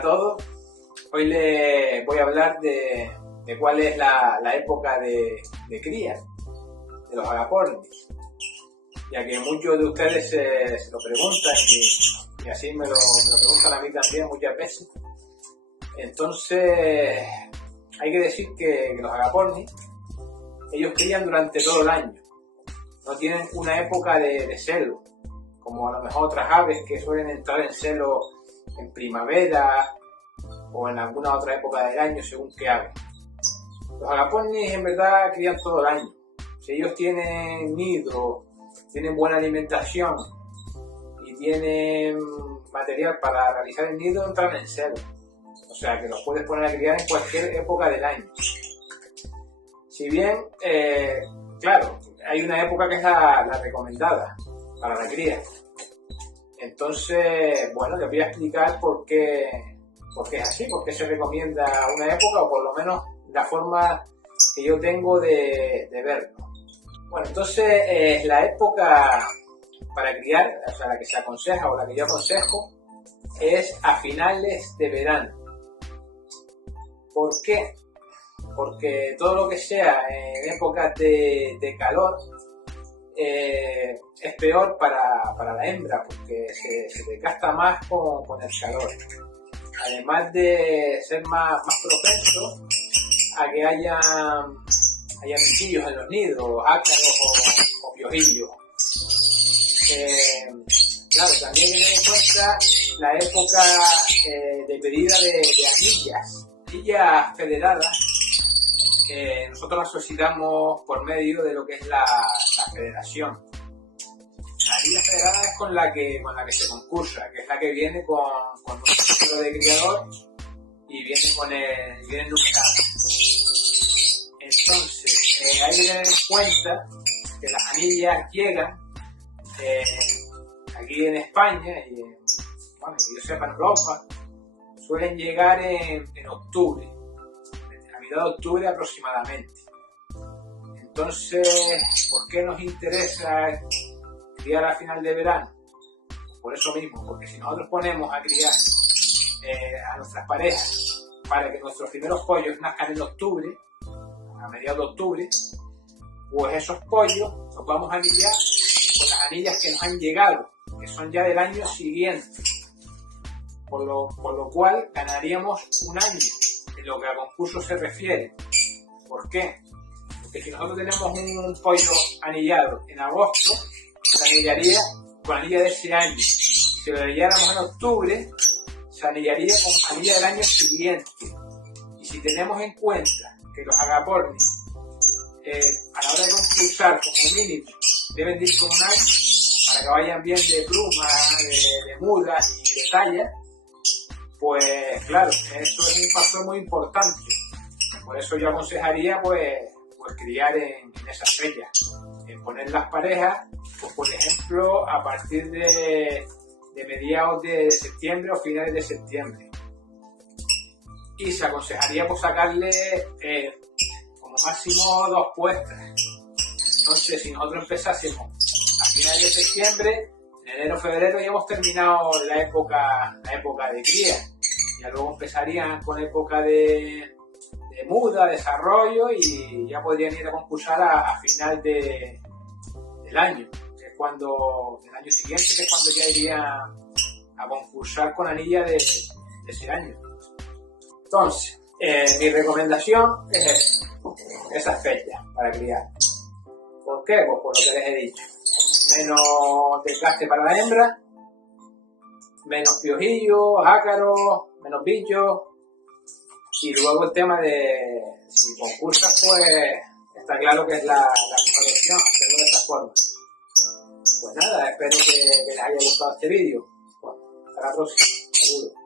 a todos. Hoy les voy a hablar de cuál es la época de cría de los agapornis, ya que muchos de ustedes se lo preguntan y así me lo preguntan a mí también muchas veces. Entonces hay que decir que los agapornis, ellos crían durante todo el año, no tienen una época de celo, como a lo mejor otras aves que suelen entrar en celo en primavera o en alguna otra época del año según qué ave. Los agapornis en verdad crían todo el año. Si ellos tienen nido, tienen buena alimentación y tienen material para realizar el nido, entran en celo. O sea que los puedes poner a criar en cualquier época del año. Si bien, claro, hay una época que es la recomendada para la cría. Entonces, bueno, les voy a explicar por qué es así, por qué se recomienda una época, o por lo menos la forma que yo tengo de verlo. Bueno, entonces la época para criar, o sea, la que se aconseja o la que yo aconsejo, es a finales de verano. ¿Por qué? Porque todo lo que sea en épocas de calor es peor para la hembra, porque se desgasta más con el calor. Además de ser más propenso a que haya bichillos en los nidos, ácaros o piojillos. Claro, también hay que tener en cuenta la época de pedida de anillas federadas, que nosotros las solicitamos por medio de lo que es la federación. La anilla federada es con la que se concursa, que es la que viene con nuestro número de criador y viene numerada. Entonces, hay que tener en cuenta que las anillas llegan aquí en España y que yo sepa en Europa, suelen llegar en octubre, a mitad de octubre aproximadamente. Entonces, ¿por qué nos interesa criar a final de verano? Por eso mismo, porque si nosotros ponemos a criar a nuestras parejas para que nuestros primeros pollos nazcan en octubre, a mediados de octubre, pues esos pollos los vamos a anillar con las anillas que nos han llegado, que son ya del año siguiente, por lo cual ganaríamos un año en lo que a concurso se refiere. ¿Por qué? Porque si nosotros tenemos un pollo anillado en agosto, se anillaría con anilla de ese año. Si lo anilláramos en octubre, se anillaría con anilla del año siguiente. Y si tenemos en cuenta que los agapornis a la hora de concursar como mínimo deben de ir con un año para que vayan bien de pluma, de muda y de talla, pues claro, eso es un factor muy importante. Por eso yo aconsejaría pues criar en esas fechas, en poner las parejas, pues por ejemplo a partir de mediados de septiembre o finales de septiembre. Y se aconsejaría pues sacarle como máximo 2 puestas. Entonces, si nosotros empezásemos a finales de septiembre, en enero o febrero ya hemos terminado la época de cría. Ya luego empezarían con época de muda, desarrollo, y ya podrían ir a concursar a final del año, que es cuando, del año siguiente, que es cuando ya irían a concursar con anilla de ese año. Entonces, mi recomendación es esas fechas para criar. ¿Por qué? Pues por lo que les he dicho. Menos desgaste para la hembra, menos piojillos, ácaros, menos bichos, y luego el tema de si concursas, pues está claro que es la mejor opción hacerlo de esta forma. Pues nada, espero que les haya gustado este vídeo. Bueno, hasta la próxima. Saludos.